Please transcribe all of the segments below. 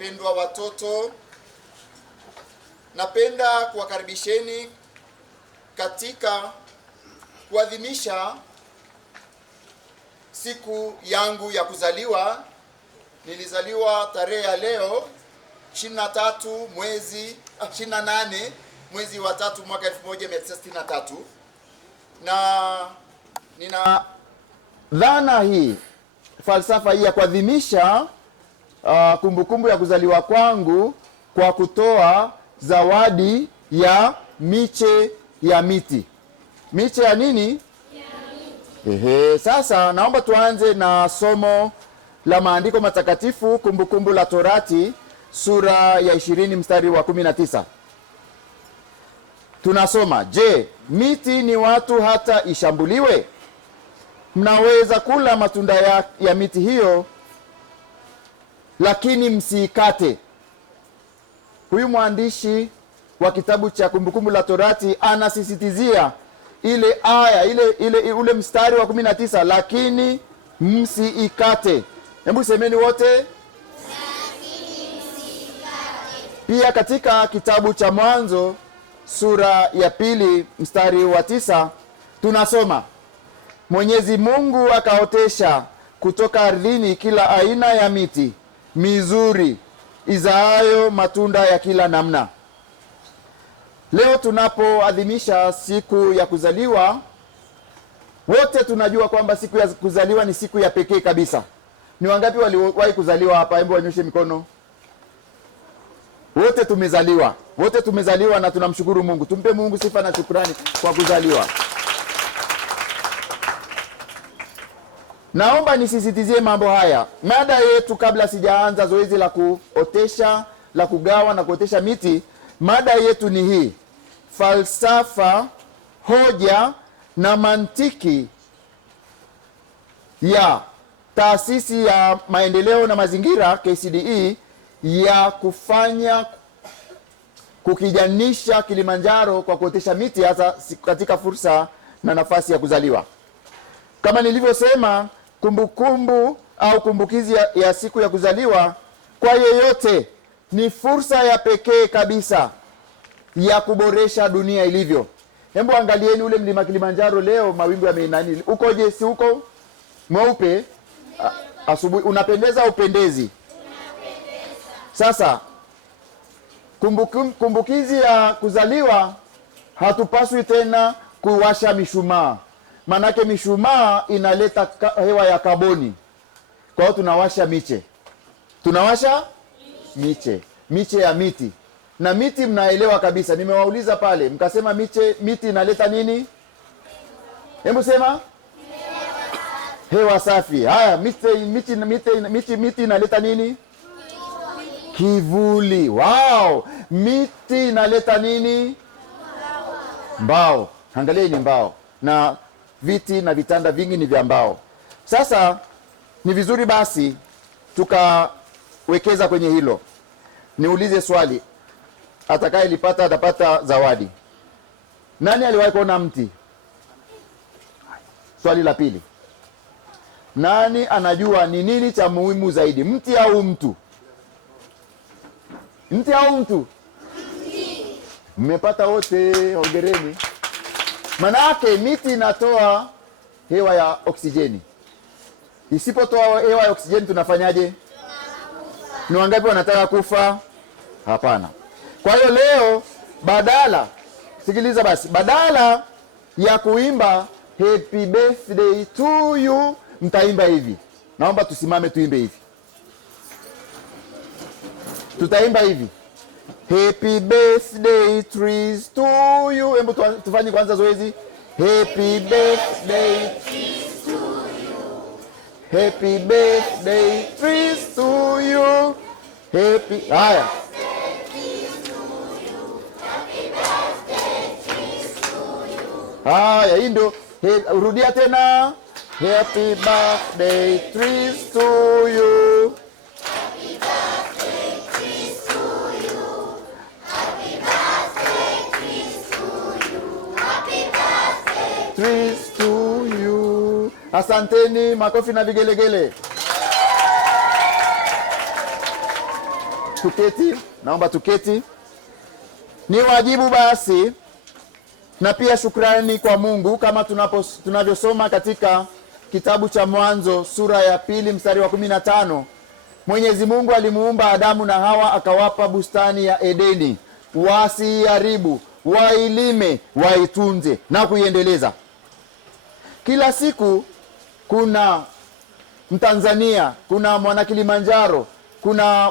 Wapendwa watoto, napenda kuwakaribisheni katika kuadhimisha siku yangu ya kuzaliwa. Nilizaliwa tarehe ya leo 28 mwezi wa 3 mwaka 1963, na nina dhana hii, falsafa hii ya kuadhimisha kumbukumbu ya kuzaliwa kwangu kwa kutoa zawadi ya miche ya miti. Miche ya nini? Ya miti. Sasa naomba tuanze na somo la maandiko matakatifu, Kumbukumbu la Torati sura ya 20 mstari wa 19. Tunasoma, je, miti ni watu hata ishambuliwe? Mnaweza kula matunda ya miti hiyo, lakini msiikate. Huyu mwandishi wa kitabu cha Kumbukumbu la Torati anasisitizia ile aya ule mstari wa 19, lakini msiikate. Hebu semeni wote, lakini msiikate. Pia katika kitabu cha Mwanzo sura ya 2 mstari wa 9 tunasoma, Mwenyezi Mungu akaotesha kutoka ardhini kila aina ya miti mizuri izaayo matunda ya kila namna. Leo tunapoadhimisha siku ya kuzaliwa, wote tunajua kwamba siku ya kuzaliwa ni siku ya pekee kabisa. Ni wangapi waliwahi kuzaliwa hapa? Hebu wanyoshe mikono. Wote tumezaliwa na tunamshukuru Mungu. Tumpe Mungu sifa na shukrani kwa kuzaliwa. Naomba nisisitizie mambo haya. Mada yetu, kabla sijaanza zoezi la kuotesha, la kugawa na kuotesha miti, mada yetu ni hii: falsafa, hoja na mantiki ya Taasisi ya Maendeleo na Mazingira KCDE ya kukijanisha Kilimanjaro kwa kuotesha miti, hasa katika fursa na nafasi ya kuzaliwa. Kama nilivyosema, kumbukumbu au kumbukizi ya siku ya kuzaliwa kwa yeyote ni fursa ya pekee kabisa ya kuboresha dunia ilivyo. Hebu angalieni ule mlima Kilimanjaro leo, mawingu yameinani. Ukoje? Si uko mweupe? Asubuhi unapendeza, upendezi? Sasa kumbukizi ya kuzaliwa, hatupaswi tena kuwasha mishumaa, manake mishumaa inaleta hewa ya kaboni. Kwa hiyo tunawasha miche ya miti. Na miti mnaelewa kabisa, nimewauliza pale mkasema miti inaleta nini? Hebu sema, hewa safi. Haya, miti inaleta nini? Kivuli. Wow! Miti inaleta nini? Mbao. Angalia, ni mbao, na viti na vitanda vingi ni vya mbao. Sasa ni vizuri basi tukawekeza kwenye hilo. Niulize swali, atakayelipata atapata zawadi. Nani aliwahi kuona mti? Swali la pili, nani anajua ni nini cha muhimu zaidi, mti au mtu? Mti au mtu? Mmepata wote, hongereni. Manake miti inatoa hewa ya oksijeni. Isipotoa hewa ya oksijeni tunafanyaje? Ni wangapi wanataka kufa? Hapana. Kwa hiyo leo badala ya kuimba happy birthday to you, mtaimba hivi. Naomba tusimame tuimbe hivi. Tutaimba hivi: happy birthday trees to you. Hebu tufanye kwanza zoezi. Happy birthday trees to you. Happy birthday trees to you. Happy. Haya. Haya, hii ndio. Rudia tena. Happy birthday trees to you. Happy birthday trees to you. Happy birthday trees to you. Happy birthday trees to you. Asanteni, makofi na vigelegele. Tuketi, naomba tuketi. Ni wajibu basi na pia shukrani kwa Mungu kama tunavyosoma katika kitabu cha Mwanzo sura ya 2 mstari wa 15. Mwenyezi Mungu alimuumba Adamu na Hawa akawapa bustani ya Edeni, wasiharibu, wailime, waitunze na kuiendeleza. Kila siku kuna Mtanzania, kuna mwana Kilimanjaro, kuna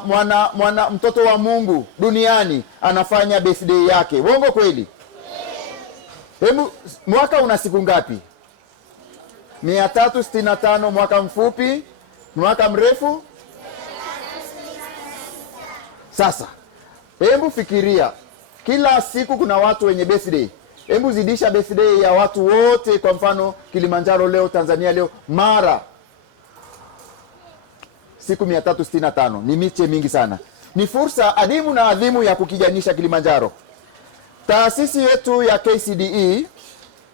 mwana mtoto wa Mungu duniani anafanya birthday yake. Uongo kweli? Hebu mwaka una siku ngapi? 365. Mwaka mfupi, mwaka mrefu. Sasa hebu fikiria, kila siku kuna watu wenye birthday. Hebu zidisha birthday ya watu wote. Kwa mfano Kilimanjaro leo, Tanzania leo, Mara, siku 365 ni miche mingi sana. Ni fursa adimu na adhimu ya kukijanisha Kilimanjaro. Taasisi yetu ya KCDE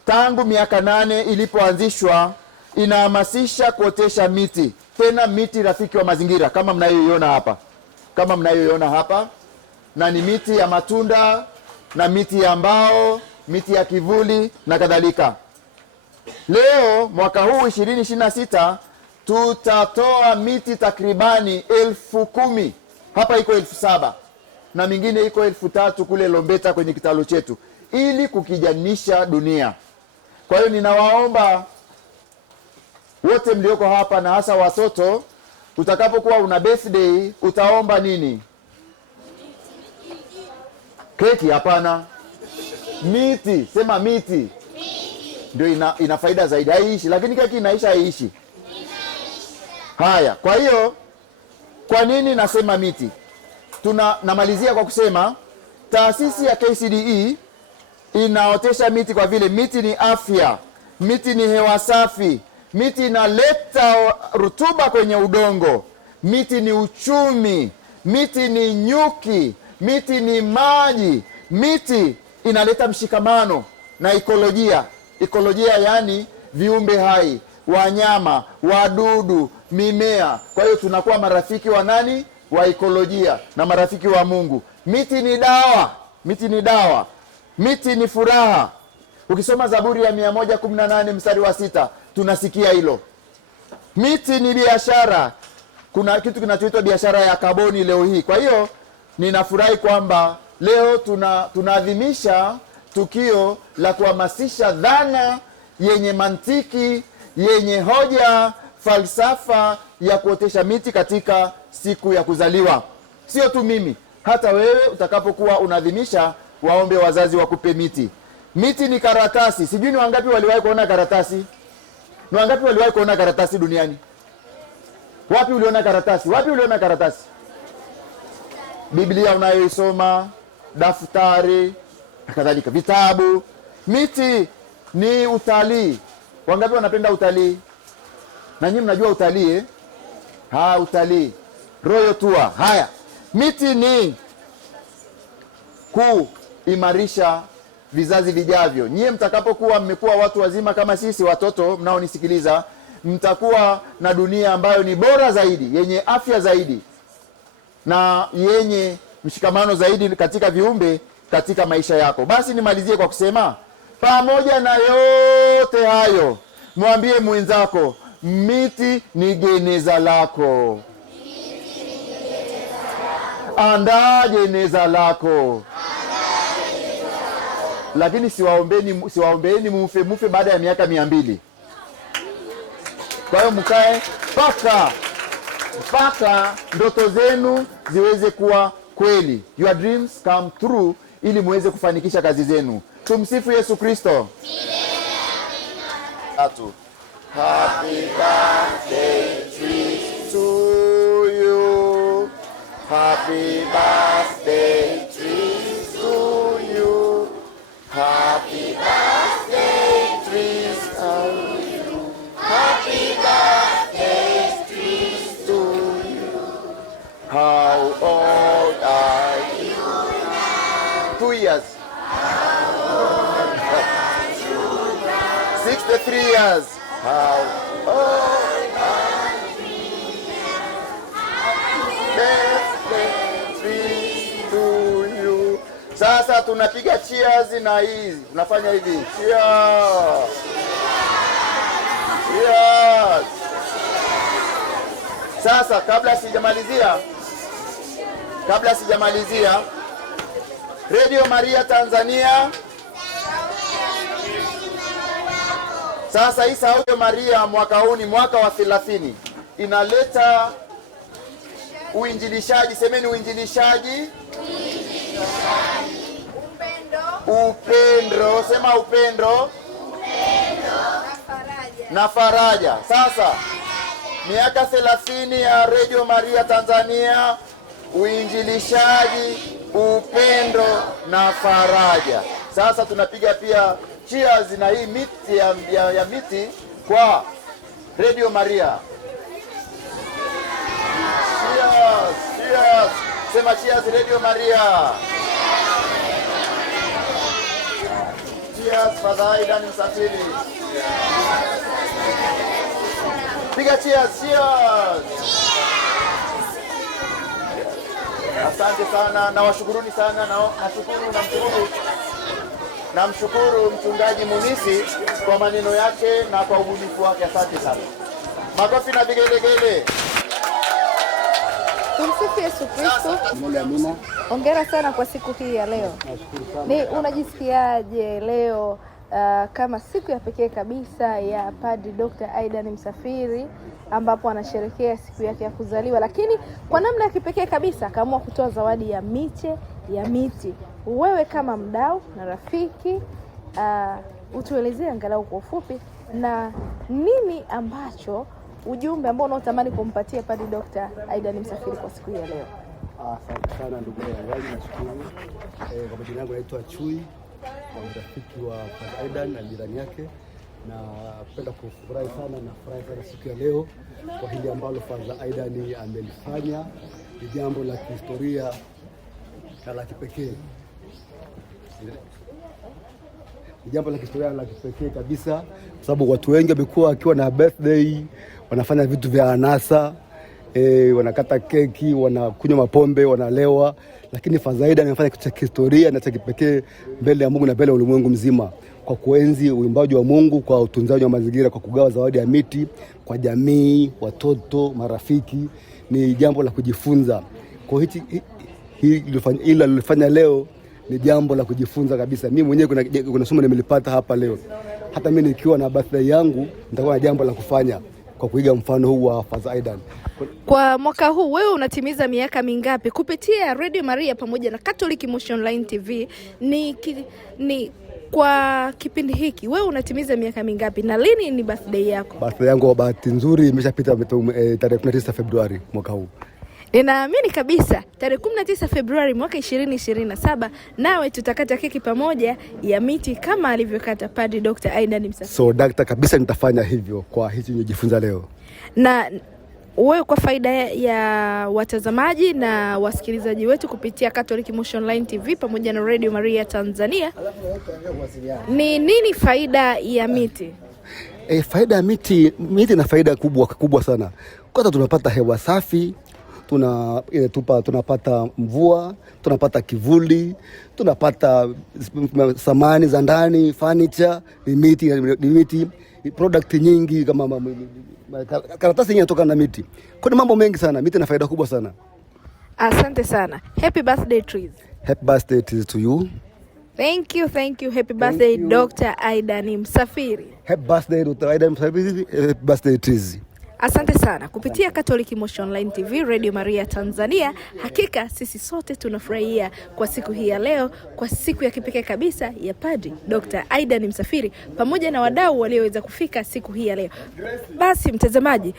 tangu miaka 8 ilipoanzishwa inahamasisha kuotesha miti, tena miti rafiki wa mazingira kama mnayoiona hapa, na ni miti ya matunda na miti ya mbao, miti ya kivuli na kadhalika. Leo mwaka huu 2026 tutatoa miti takribani 10,000. Hapa iko 7,000 na mingine iko 3,000 kule Lombeta kwenye kitalo chetu, ili kukijanisha dunia. Kwa hiyo ninawaomba wote mlioko hapa na hasa watoto, utakapokuwa una birthday utaomba nini? Keki? Hapana, miti. Sema miti. Ndio ina faida zaidi. Haiishi, lakini keki inaisha, haiishi. Haya, kwa hiyo kwa nini nasema miti? Namalizia kwa kusema taasisi ya KCDE inaotesha miti kwa vile miti ni afya, miti ni hewa safi, miti inaleta rutuba kwenye udongo, miti ni uchumi, miti ni nyuki, miti ni maji, miti inaleta mshikamano na ekolojia, yani viumbe hai, wanyama, wadudu, mimea. Kwa hiyo tunakuwa marafiki wa nani? Wa ekolojia na marafiki wa Mungu. Miti ni dawa, miti ni furaha. Ukisoma Zaburi ya 118 mstari wa 6 tunasikia hilo. Miti ni biashara. Kuna kitu kinachoitwa biashara ya kaboni leo hii. Kwa hiyo ninafurahi kwamba leo tunaadhimisha tukio la kuhamasisha dhana yenye mantiki, yenye hoja, falsafa ya kuotesha miti katika siku ya kuzaliwa. Sio tu mimi, hata wewe utakapokuwa unaadhimisha, waombe wazazi wakupe miti. Miti ni karatasi. Sijui ni wangapi waliwahi kuona karatasi? Ni wangapi waliwahi kuona karatasi duniani? Wapi uliona karatasi? Biblia unayoisoma, daftari na kadhalika, vitabu. Miti ni utalii. Wangapi wanapenda utalii? Na nyinyi mnajua utalii utalii, Royal Tour. Haya, miti ni kuimarisha vizazi vijavyo. Nyie mtakapokuwa mmekuwa watu wazima kama sisi, watoto mnaonisikiliza, mtakuwa na dunia ambayo ni bora zaidi, yenye afya zaidi na yenye mshikamano zaidi katika viumbe katika maisha yako. Basi nimalizie kwa kusema, pamoja na yote hayo, mwambie mwenzako, miti ni geneza lako. Andaa jeneza lako. Lakini siwaombeeni mufe baada ya miaka 200. Kwa hiyo mkae mpaka ndoto zenu ziweze kuwa kweli, your dreams come true, ili muweze kufanikisha kazi zenu. Tumsifu Yesu Kristo. Happy birthday to you. Happy birthday to you. Happy birthday to you. Happy birthday to you. How old are you now? 2 years. How old are you now? 63 years. How old are you now? Happy birthday to Sasa tunapiga cheers na hii. Tunafanya hivi. Cheers. Cheers. Sasa kabla sijamalizia Radio Maria Tanzania. Sasa hii Sauti ya Maria mwaka huu ni mwaka wa 30. Inaleta uinjilishaji, semeni uinjilishaji. Upendo, sema upendo. Na faraja. Sasa miaka 30 ya Radio Maria Tanzania, uinjilishaji, upendo na faraja. Sasa tunapiga pia cheers na hii miti ya miti kwa Radio Maria. Cheers, cheers. Sema cheers Radio Maria. Cheers Father Aidan Msafiri. Piga cheers, cheers. Asante sana, nawashukuruni sana, namshukuru mchungaji Munisi kwa maneno yake na kwa ubunifu wake. Asante sana. Makofi na vigelegele. Tumsifu Yesu Kristo. Amina. Hongera sana kwa siku hii ya leo. Ni unajisikiaje leo kama siku ya pekee kabisa ya Padri Dr. Aidan Msafiri ambapo anasherehekea siku yake ya kuzaliwa, lakini kwa namna ya kipekee kabisa akaamua kutoa zawadi ya miche ya miti. Wewe kama mdau na rafiki, utuelezee angalau kwa ufupi na nini ambacho ujumbe ambao unaotamani kumpatia Padri Dr. Aidan Msafiri kwa siku ya leo. Asante sana ndugu yangu, nashukuru. Kwa majina yangu naitwa Chui, rafiki wa Padri Aidan na jirani yake, na napenda kufurahi sana siku ya leo kwa hili ambalo Padri Aidan amelifanya. Ni jambo la kihistoria na la kipekee. Ni jambo la kihistoria na la kipekee kabisa, kwa sababu watu wengi wamekuwa wakiwa na birthday wanafanya vitu vya anasa, wanakata keki, wanakunywa mapombe, wanalewa, lakini Padri Aidan anafanya kitu cha kihistoria na cha kipekee mbele ya Mungu na mbele ya ulimwengu mzima, kwa kuenzi uimbaji wa Mungu, kwa utunzaji wa mazingira, kwa kugawa zawadi ya miti kwa jamii, watoto, marafiki. Ni jambo la kujifunza. Kwa hili alilofanya leo ni jambo la kujifunza kabisa. Mimi mwenyewe kuna somo nimelipata hapa leo. Hata mimi nikiwa na birthday yangu nitakuwa na jambo la kufanya kwa kuiga mfano huu wa Padri Aidan. Kwa mwaka huu wewe unatimiza miaka mingapi kupitia Radio Maria pamoja na Catholic Motion Online TV? Ni kwa kipindi hiki wewe unatimiza miaka mingapi na lini ni birthday yako? Birthday yangu kwa bahati nzuri imeshapita tarehe 19 Februari mwaka huu. Ninaamini kabisa tarehe 19 Februari mwaka 2027 nawe tutakata keki pamoja ya miti kama alivyokata Padri Dr. Aidan Msafiri. So dakta kabisa nitafanya hivyo kwa hicho nilijifunza leo. Na wewe kwa faida ya watazamaji na wasikilizaji wetu kupitia Catholic Motion Online TV pamoja na Radio Maria Tanzania, ni nini faida ya miti? Faida ya miti ina faida kubwa sana. Kwanza tunapata hewa safi, tunapata mvua, tunapata kivuli, tunapata samani za ndani, furniture, miti, product nyingi kama karatasi nyingi inatoka na miti. Kuna mambo mengi sana, miti ina faida kubwa sana. Asante sana. Happy birthday trees. Happy birthday to you. Thank you. Happy birthday Dr. Aidan Msafiri. Happy birthday Dr. Aidan Msafiri. Happy birthday trees. Asante sana. Kupitia Catholic Motion Online TV, Radio Maria Tanzania, hakika sisi sote tunafurahia kwa siku hii ya leo, kwa siku ya kipekee kabisa ya Padri Dr. Aidan Msafiri pamoja na wadau walioweza kufika siku hii ya leo. Basi mtazamaji,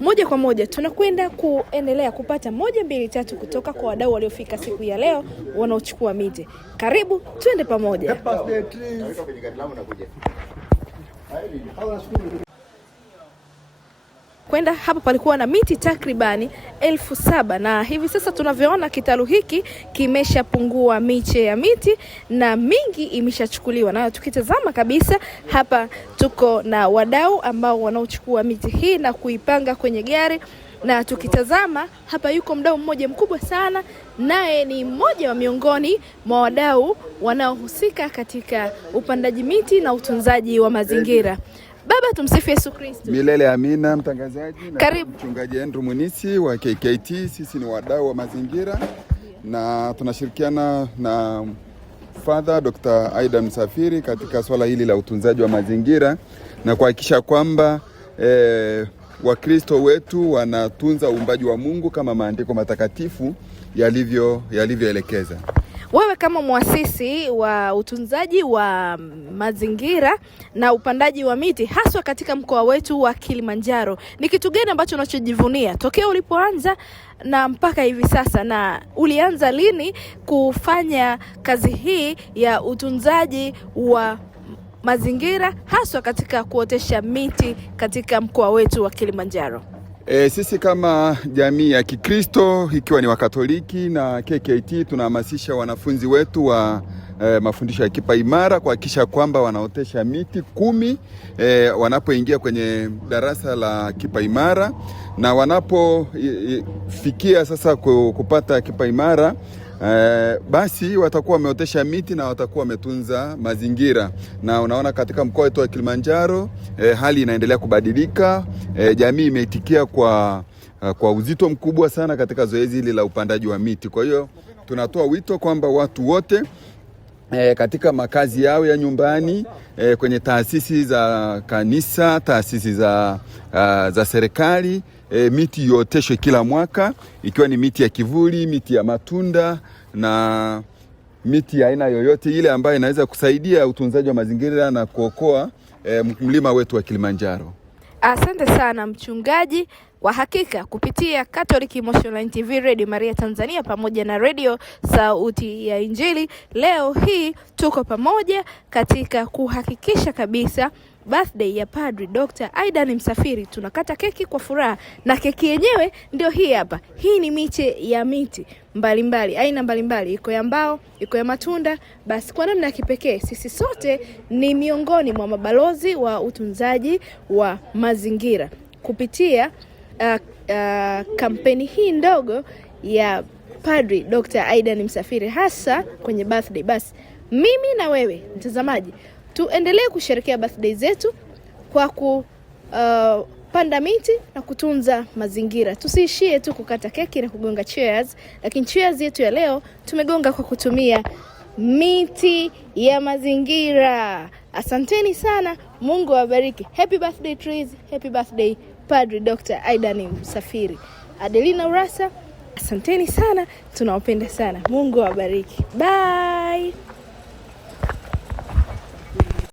moja kwa moja tunakwenda kuendelea kupata 1, 2, 3 kutoka kwa wadau waliofika siku ya leo wanaochukua miti. Karibu tuende pamoja. Kwenda hapa palikuwa na miti takribani 7,000 na hivi sasa tunavyoona kitalu hiki kimeshapungua miche ya miti na mingi imeshachukuliwa. Na tukitazama kabisa hapa tuko na wadau ambao wanaochukua miti hii na kuipanga kwenye gari Na tukitazama hapa yuko mdau mmoja mkubwa sana, naye ni mmoja wa miongoni mwa wadau wanaohusika katika upandaji miti na utunzaji wa mazingira. Baba, tumsifu Yesu Kristo. Milele amina. Mtangazaji na karibu. Mchungaji Andrew Munisi wa KKT. Sisi ni wadau wa mazingira na tunashirikiana na Father Dr. Aidan Msafiri katika swala hili la utunzaji wa mazingira na kuhakikisha kwamba Wakristo wetu wanatunza uumbaji wa Mungu kama maandiko matakatifu yalivyoelekeza. Wewe kama muasisi wa utunzaji wa mazingira na upandaji wa miti haswa katika mkoa wetu wa Kilimanjaro, ni kitu gani ambacho unachojivunia tokea ulipoanza na mpaka hivi sasa, na ulianza lini kufanya kazi hii ya utunzaji wa mazingira haswa katika kuotesha miti katika mkoa wetu wa Kilimanjaro? Sisi kama jamii ya Kikristo ikiwa ni Wakatoliki na KKT tunahamasisha wanafunzi wetu wa mafundisho ya kipaimara kuhakikisha kwamba wanaotesha miti 10 wanapoingia kwenye darasa la kipaimara, na wanapofikia sasa kupata kipaimara basi watakuwa wameotesha miti na watakuwa wametunza mazingira. Na unaona katika mkoa wetu wa Kilimanjaro hali inaendelea kubadilika. Jamii imeitikia kwa uzito mkubwa sana katika zoezi hili la upandaji wa miti. Kwa hiyo tunatoa wito kwamba watu wote katika makazi yao ya nyumbani, kwenye taasisi za kanisa, taasisi za serikali, miti ioteshwe kila mwaka, ikiwa ni miti ya kivuli, miti ya matunda na miti ya aina yoyote ile ambayo inaweza kusaidia utunzaji wa mazingira na kuokoa mlima wetu wa Kilimanjaro. Asante sana mchungaji. Kwa hakika kupitia Catholic Emotional TV, Radio Maria Tanzania pamoja na Radio Sauti ya Injili, leo hii tuko pamoja katika kuhakikisha kabisa birthday ya Padri Dr. Aidan Msafiri. Tunakata keki kwa furaha, na keki yenyewe ndio hii hapa. Hii ni miche ya miti mbalimbali, aina mbalimbali, iko ya mbao, iko ya matunda. Basi kwa namna ya kipekee sisi sote ni miongoni mwa mabalozi wa utunzaji wa mazingira kupitia kampeni hii ndogo ya Padri Dr. Aidan Msafiri, hasa kwenye birthday. Basi mimi na wewe mtazamaji, tuendelee kusherehekea birthday zetu kwa kupanda miti na kutunza mazingira. Tusiishie tu kukata keki na kugonga cheers, lakini cheers yetu ya leo tumegonga kwa kutumia miti ya mazingira. Asanteni sana, Mungu awabariki. Happy birthday trees, happy birthday Padri Dr. Aidan Msafiri. Adelina Urassa, asanteni sana, tunawapenda sana. Mungu awabariki. Bye.